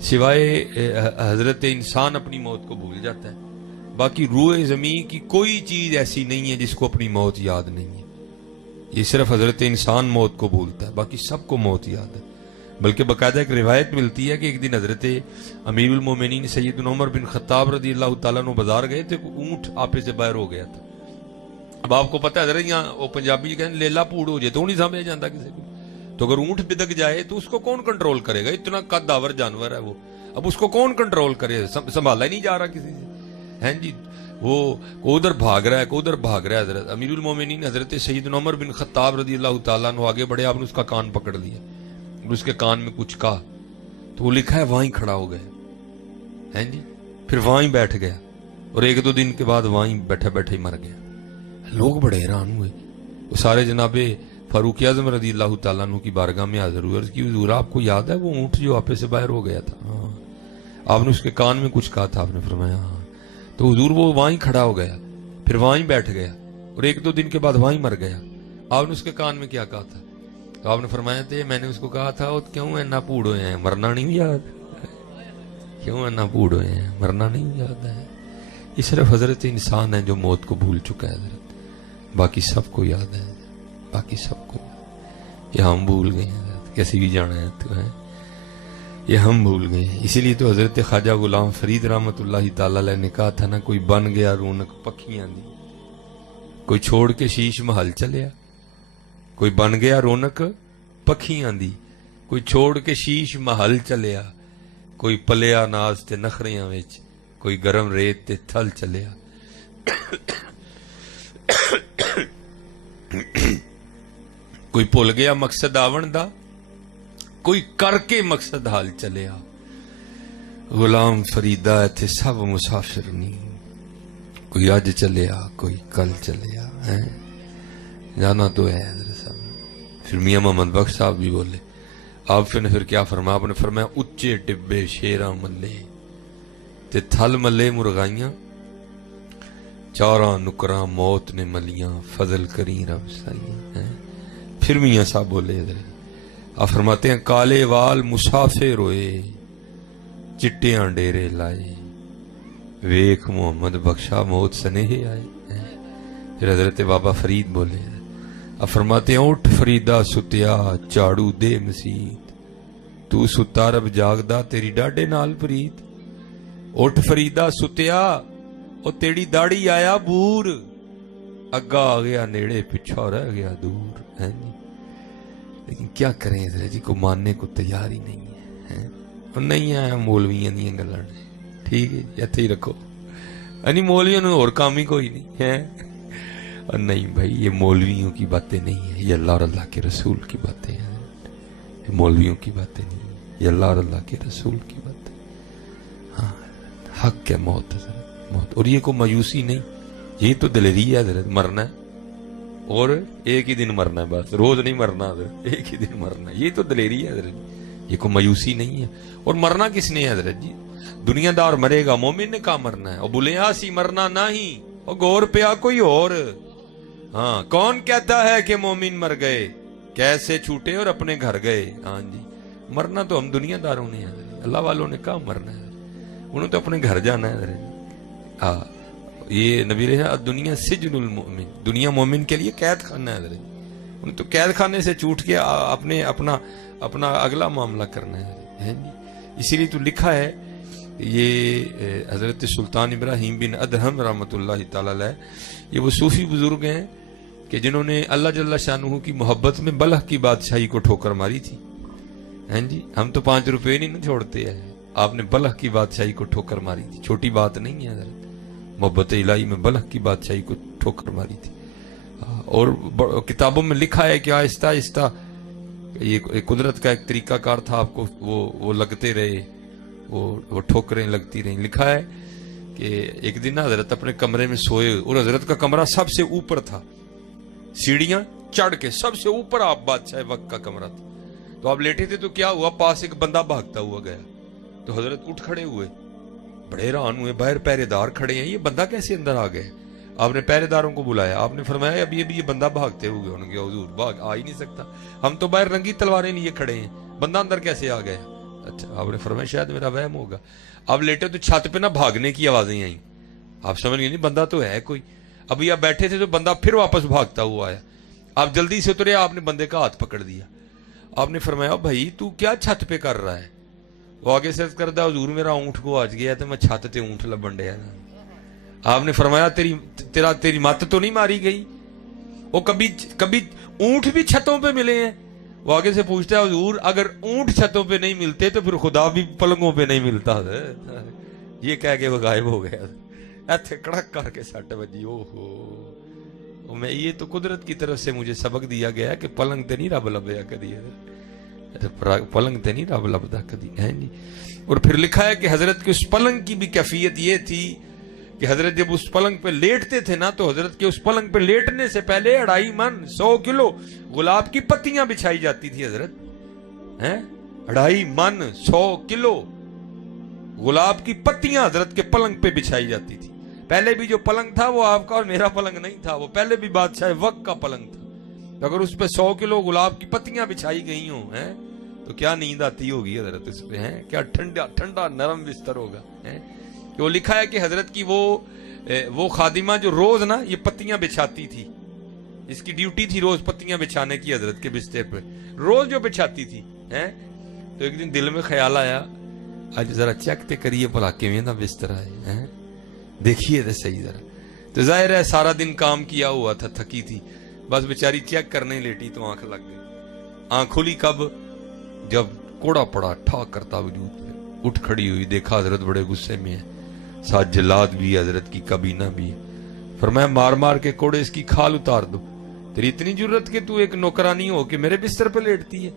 سوائے حضرت انسان اپنی موت کو بھول جاتا ہے، باقی روئے زمین کی کوئی چیز ایسی نہیں ہے جس کو اپنی موت یاد نہیں ہے. یہ صرف حضرت انسان موت کو بھولتا ہے، باقی سب کو موت یاد ہے. بلکہ باقاعدہ ایک روایت ملتی ہے کہ ایک دن حضرت امیر المومنین سیدنا عمر بن خطاب رضی اللہ تعالیٰ عنہ بازار گئے تھے، اونٹ آپے سے باہر ہو گیا تھا. اب آپ کو پتا ہے حضرت یہاں وہ پنجابی کہیں لیلا پوڑ ہو جائے تو نہیں سمجھ جاتا کسی کو. تو اگر اونٹ بدک جائے تو اس کو کون کنٹرول کرے گا؟ اتنا قد آور جانور ہے وہ، اب اس کو کون کنٹرول کرے؟ سنبھالا ہی نہیں جا رہا کسی سے، ہیں جی. وہ ادھر بھاگ رہا ہے، ادھر بھاگ رہا ہے. حضرت امیر المومنین حضرت سیدنا عمر بن خطاب رضی اللہ تعالیٰ عنہ آگے بڑھے، آپ نے اس کا کان پکڑ لیا اور اس کے کان میں کچھ کہا تو وہ لکھا ہے وہیں کھڑا ہو گیا، ہیں جی. پھر وہیں بیٹھ گیا اور ایک دو دن کے بعد وہیں بیٹھے بیٹھے ہی مر گیا. لوگ بڑے حیران ہوئے. وہ سارے جناب فاروق اعظم رضی اللہ تعالیٰ عنہ کی بارگاہ میں حاضر ہوئے. عرض کی حضور آپ کو یاد ہے وہ اونٹ جو آپے سے باہر ہو گیا تھا؟ ہاں. آپ نے اس کے کان میں کچھ کہا تھا؟ آپ نے فرمایا ہاں. تو حضور وہ وہیں کھڑا ہو گیا، پھر وہیں بیٹھ گیا اور ایک دو دن کے بعد وہیں مر گیا. آپ نے اس کے کان میں کیا کہا تھا؟ تو آپ نے فرمایا تھے میں نے اس کو کہا تھا کیوں اینا پوڑ ہوئے ہیں، مرنا نہیں یاد؟ کیوں اینا پوڑ ہوئے ہیں، مرنا نہیں یاد ہے؟ یہ صرف حضرت انسان ہے جو موت کو بھول چکا ہے حضرت، باقی سب کو یاد ہے، باقی سب کو. یہ ہم بھول گئے ہیں حضرت، کیسے بھی جانا ہے تو ہے، یہ ہم بھول گئے ہیں. اسی لیے تو حضرت خواجہ غلام فرید رحمت اللہ تعالی علیہ نے کہا تھا نا، کوئی بن گیا رونق پکھیاں دی، کوئی چھوڑ کے شیش محل چلیا. کوئی بن گیا رونق پکھیاں دی، کوئی چھوڑ کے شیش محل چلیا. کوئی پلیا ناز تے نخریاں وچ، کوئی گرم ریت تے تھل چلیا. کوئی بھول گیا مقصد آون دا، کوئی کر کے مقصد حال چلیا. غلام فریدہ ایتھے سب مسافر نہیں، کوئی اج چلیا کوئی کل چلیا. جانا تو ہے حضرت صاحب. پھر میاں محمد بخش صاحب بھی بولے، آپ نے پھر کیا فرمایا؟ آپ نے فرمایا اچے ٹبے شیراں ملے تے تھل ملے مرغائیاں، چاراں نکراں موت نے ملیاں، فضل کری رب سائیاں. پھر میاں صاحب بولے حضرت، آپ فرماتے ہیں کالے وال مسافر ہوئے، چٹیاں ڈیرے لائے، ویکھ محمد بخشا موت سنیہ آئے. پھر حضرت بابا فرید بولے، آپ فرماتے ہیں اٹھ فریدہ ستیا چاڑو دے مسیت، تو ستا رب جاگدا تیری ڈاڈے نال پریت. اٹھ فریدہ ستیا او تیری داڑی آیا بور، اگا آ گیا نیڑے پچھا رہ گیا دور. لیکن کیا کریں حضرت جی، کو ماننے کو تیار ہی نہیں ہے. اور نہیں آیا مولویاں دیا گلاں، ٹھیک ہے ایتھے ہی رکھو، یعنی مولویوں نے اور کام ہی کوئی نہیں ہے. اور نہیں بھائی، یہ مولویوں کی باتیں نہیں ہیں، یہ اللہ اور اللہ کے رسول کی باتیں ہیں. یہ مولویوں کی باتیں نہیں ہیں، یہ اللہ اور اللہ کے رسول کی باتیں. ہاں حق ہے موت حضرت، موت. اور یہ کوئی مایوسی نہیں، یہ تو دلیری ہے حضرت. مرنا ہے اور ایک ہی دن مرنا ہے، بس روز نہیں مرنا حضرت، ایک ہی دن مرنا ہے. یہ تو دلیری ہے حضرت، یہ کوئی مایوسی نہیں ہے. اور مرنا کس نے ہے حضرت جی؟ دنیا دار مرے گا، مومن نے کہا مرنا ہے. اور بولیا سی مرنا نہیں، اور گور پیا کوئی اور. ہاں کون کہتا ہے کہ مومن مر گئے، کیسے چھوٹے اور اپنے گھر گئے. ہاں جی مرنا تو ہم دنیا داروں نے ہے، اللہ والوں نے کہا مرنا ہے، انہوں تو اپنے گھر جانا ہے حضرت. ہاں یہ نبی رہا دنیا سجن المؤمن، دنیا مومن کے لیے قید خانہ ہے حضرت. انہوں تو قید خانے سے چھوٹ کے اپنے اپنا اگلا معاملہ کرنا ہے. اسی لیے تو لکھا ہے یہ حضرت سلطان ابراہیم بن ادہم رحمۃ اللہ تعالی علیہ، یہ وہ صوفی بزرگ ہیں کہ جنہوں نے اللہ جل شانہ کی محبت میں بلخ کی بادشاہی کو ٹھوکر ماری تھی. ہیں جی ہم تو 5 روپے نہیں نہ چھوڑتے ہیں، آپ نے بلخ کی بادشاہی کو ٹھوکر ماری تھی. چھوٹی بات نہیں ہے حضرت، محبت الہی میں بلخ کی بادشاہی کو ٹھوکر ماری تھی. اور کتابوں میں لکھا ہے کہ آہستہ آہستہ یہ قدرت کا ایک طریقہ کار تھا، آپ کو وہ لگتے رہے، وہ ٹھوکریں لگتی رہیں. لکھا ہے کہ ایک دن حضرت اپنے کمرے میں سوئے اور حضرت کا کمرہ سب سے اوپر تھا، سیڑھیاں چڑھ کے سب سے اوپر آپ بادشاہ وقت کا کمرہ تھا. تو آپ لیٹے تھے تو کیا ہوا، پاس ایک بندہ بھاگتا ہوا گیا. تو حضرت اٹھ کھڑے ہوئے، بڑے حیران ہوئے، باہر پہرے دار کھڑے ہیں، یہ بندہ کیسے اندر آ گئے؟ آپ نے پہرے داروں کو بلایا، آپ نے فرمایا ابھی یہ بندہ بھاگتے ہوئے حضور بھاگ آ ہی نہیں سکتا، ہم تو باہر رنگی تلواریں لیے کھڑے ہیں، بندہ اندر کیسے آ گیا؟ اچھا آپ نے فرمایا شاید میرا وہم ہوگا. اب لیٹے تو چھت پہ نہ بھاگنے کی آوازیں آئیں. آپ سمجھ گئے نہیں بندہ تو ہے کوئی. ابھی آپ بیٹھے تھے تو بندہ پھر واپس بھاگتا ہوا آیا. آپ جلدی سے اترے, آپ نے بندے کا ہاتھ پکڑ دیا. آپ نے فرمایا بھائی تو کیا چھت پہ کر رہا ہے؟ وہ آگے سے کردہ حضور میرا اونٹ کو آج گیا تو میں چھت تے اونٹ لبن ڈیا. آپ نے فرمایا تیری مت تو نہیں ماری گئی؟ وہ کبھی اونٹ بھی چھتوں پہ ملے ہیں. وہ آگے سے پوچھتا ہے حضور اگر اونٹ چھتوں پہ نہیں ملتے تو پھر خدا بھی پلنگوں پہ نہیں ملتا. یہ کہہ کے وہ غائب ہو گیا. ایتھے کڑک کر کے سٹ بجی. اوہو میں یہ تو قدرت کی طرف سے مجھے سبق دیا گیا کہ پلنگ تے نہیں رب لبیا کدی, پلنگ تے نہیں رب لبدا کدی ہے نہیں. اور پھر لکھا ہے کہ حضرت کے اس پلنگ کی بھی کیفیت یہ تھی کہ حضرت جب اس پلنگ پہ لیٹتے تھے نا تو حضرت کے اس پلنگ پہ لیٹنے سے پہلے 2.5 من 100 کلو گلاب کی پتیاں بچھائی جاتی تھی. حضرت 2.5 من 100 کلو گلاب کی پتیاں حضرت کے پلنگ پہ بچھائی جاتی تھی. پہلے بھی جو پلنگ تھا وہ آپ کا اور میرا پلنگ نہیں تھا, وہ پہلے بھی بادشاہ وقت کا پلنگ تھا. اگر اس پہ 100 کلو گلاب کی پتیاں بچھائی گئی ہوں تو کیا نیند آتی ہوگی حضرت اس پہ, کیا ٹھنڈا ٹھنڈا نرم بستر ہوگا. کہ وہ لکھا ہے کہ حضرت کی وہ خادمہ جو روز نا یہ پتیاں بچھاتی تھی, اس کی ڈیوٹی تھی روز پتیاں بچھانے کی حضرت کے بستر پہ, روز جو بچھاتی تھی. تو ایک دن دل میں خیال آیا آج ذرا چیک تے کریے بھلا کیویں دا بستر ہے, دیکھیے تو صحیح ذرا. تو ظاہر ہے سارا دن کام کیا ہوا تھا, تھکی تھی, بس بیچاری چیک کرنے لیٹی تو آنکھ لگ گئی. آنکھ کھلی کب؟ جب کوڑا پڑا ٹھاک کرتا وجود پہ, اٹھ کھڑی ہوئی, دیکھا حضرت بڑے غصے میں ہے, ساتھ جلاد بھی حضرت کی کابینہ بھی. فرمایا مار مار کے کوڑے اس کی کھال اتار دو, تیری اتنی جرت کہ تو ایک نوکرانی ہو کے میرے بستر پہ لیٹتی ہے.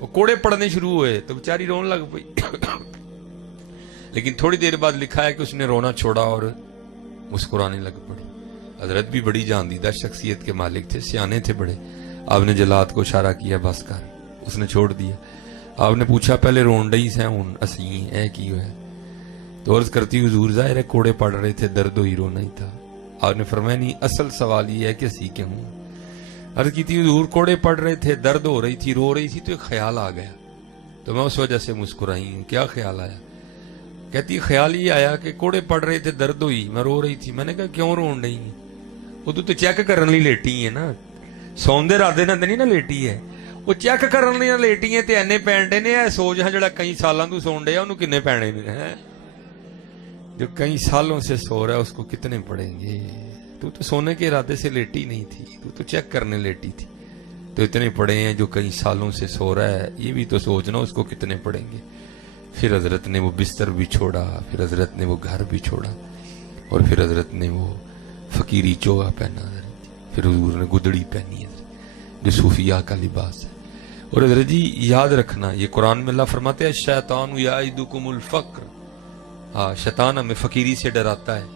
وہ کوڑے پڑنے شروع ہوئے تو بیچاری رون لگ پئی. لیکن تھوڑی دیر بعد لکھا ہے کہ اس نے رونا چھوڑا اور مسکرانے لگ پڑی. حضرت بھی بڑی جاندیدہ شخصیت کے مالک تھے, سیانے تھے بڑے. آپ نے جلاد کو اشارہ کیا بس کر, اس نے چھوڑ دیا. آپ نے پوچھا پہلے رون ڈئی سے ہوں اسی ہے کی ہوئے؟ تو عرض کرتی حضور ظاہر ہے کوڑے پڑ رہے تھے, درد ہی رونا ہی تھا. آپ نے فرمایا نہیں اصل سوال یہ ہے کہ اسی کے ہوں. عرض کی تھی حضور کوڑے پڑ رہے تھے, درد ہو رہی تھی, رو رہی تھی, تو ایک خیال آ گیا تو میں اس وجہ سے مسکرائی ہوں. کیا خیال آیا؟ کہتی خیال یہ آیا کہ کوڑے پڑ رہے تھے, درد ہوئی, میں رو رہی تھی. میں نے کہا کیوں رون رہی ہیں؟ وہ تو چیک کرنے لی لیٹی ہے نا, سوندے رادے نہ نہیں نا لیٹی ہے, وہ چیک کرنے لیٹی ہیں. تے اینے پینڈے نے سوچ ہاں جڑا کئی سالاں تو سون ڈیا انہوں کنے پینے نے, جو کئی سالوں سے سو رہا ہے اس کو کتنے پڑیں گے. تو سونے کے ارادے سے لیٹی نہیں تھی, تو چیک کرنے لیٹی تھی. تو اتنے پڑے ہیں جو کئی سالوں سے سو رہا ہے, یہ بھی تو سوچنا اس کو کتنے پڑیں گے. پھر حضرت نے وہ بستر بھی چھوڑا, پھر حضرت نے وہ گھر بھی چھوڑا, اور پھر حضرت نے وہ فقیری چوغا پہنا, پھر حضور نے گدڑی پہنی ہے جو صوفیاء کا لباس ہے. اور حضرت جی یاد رکھنا, یہ قرآن میں اللہ فرماتے ہیں الشیطان یعدکم الفقر, شیطان ہمیں فقیری سے ڈراتا ہے.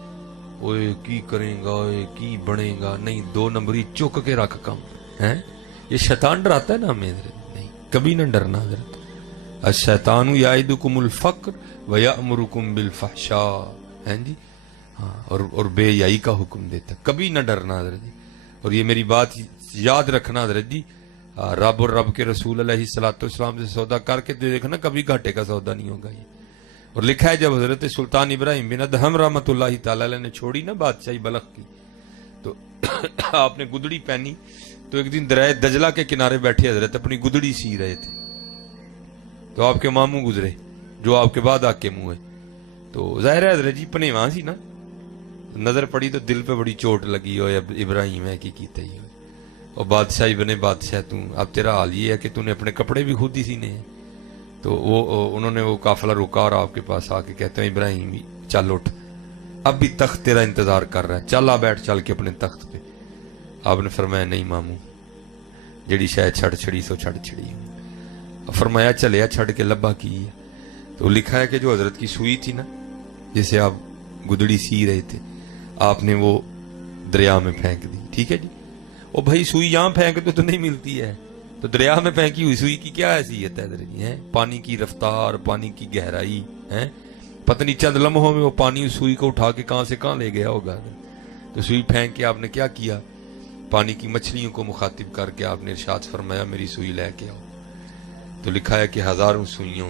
اوے کی کریں گا, اوے کی بنے گا, نہیں 2 نمبری چک کے رکھ کم ہے. یہ شیطان ڈراتا ہے نا ہمیں, نہیں کبھی نہ ڈرنا حضرت. الشیطان یعدکم الفقر ویأمرکم بالفحشاء, ہیں جی ہاں, اور بے حیائی کا حکم دیتا, کبھی نہ ڈرنا حضرت جی. اور یہ میری بات یاد رکھنا حضرت جی, رب اور رب کے رسول علیہ الصلوۃ والسلام سے سودا کر کے دیکھنا, کبھی گھاٹے کا سودا نہیں ہوگا یہ. اور لکھا ہے جب حضرت سلطان ابراہیم بن ادہم رحمۃ اللہ تعالی علیہ نے چھوڑی نا بادشاہی بلخ کی, تو آپ نے گدڑی پہنی. تو ایک دن دریائے دجلہ کے کنارے بیٹھے حضرت اپنی گدڑی سی رہے تھے, تو آپ کے ماموں گزرے جو آپ کے بعد آ کے منہ ہے. تو ظاہر ہے حضرت جی پنے وہاں سی نا, نظر پڑی تو دل پہ بڑی چوٹ لگی ہو, ابراہیم ہے کی کیتا ہی ہو, اور بادشاہی بنے بادشاہ تو اب تیرا حال یہ ہے کہ تو نے اپنے کپڑے بھی خود ہی سینے ہیں. تو انہوں نے وہ قافلہ روکا اور آپ کے پاس آ کے کہتے ہیں ابراہیم چل اٹھ, اب بھی تخت تیرا انتظار کر رہا ہے, چل آ بیٹھ چل کے اپنے تخت پہ. آپ نے فرمایا نہیں ماموں, جڑی شاید چھڑ چھڑی سو چھڑ چھڑی. فرمایا چلیا چھڑ کے لبا کی. تو لکھا ہے کہ جو حضرت کی سوئی تھی نا جسے آپ گدڑی سی رہے تھے, آپ نے وہ دریا میں پھینک دی. ٹھیک ہے جی, وہ بھائی سوئی یہاں پھینک تو نہیں ملتی ہے, تو دریا میں پھینکی ہوئی سوئی کی کیا حیثیت ہے؟ پانی کی رفتار, پانی کی گہرائی ہے, پتہ نہیں چند لمحوں میں وہ پانی اس سوئی کو اٹھا کے کہاں سے کہاں لے گیا ہوگا. تو سوئی پھینک کے آپ نے کیا کیا, پانی کی مچھلیوں کو مخاطب کر کے آپ نے ارشاد فرمایا میری سوئی لے کے آؤ. تو لکھا ہے کہ ہزاروں سوئیوں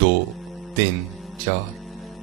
2 3 4